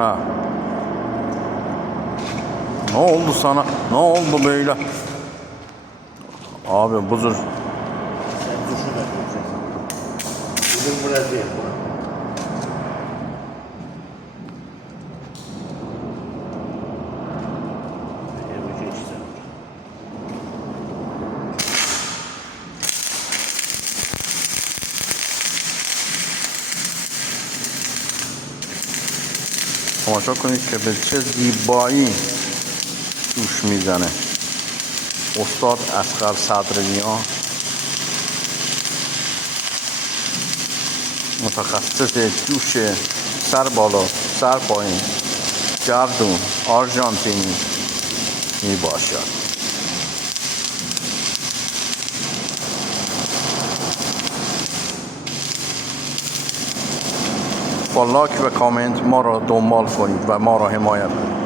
Ha. Ne oldu sana? Ne oldu böyle? Abi buzur. Sen tuşu da göreceksin. Bugün biraz değil bu. Evci işte. تماشا کنید که به چه زیبایی جوش میزنه استاد اصغر صدرنیا، متخصص جوش سر بالا سر پایین گردون آرژانتینی می باشد. با لایک و کامنت ما را دنبال کنید و ما را حمایت کنید.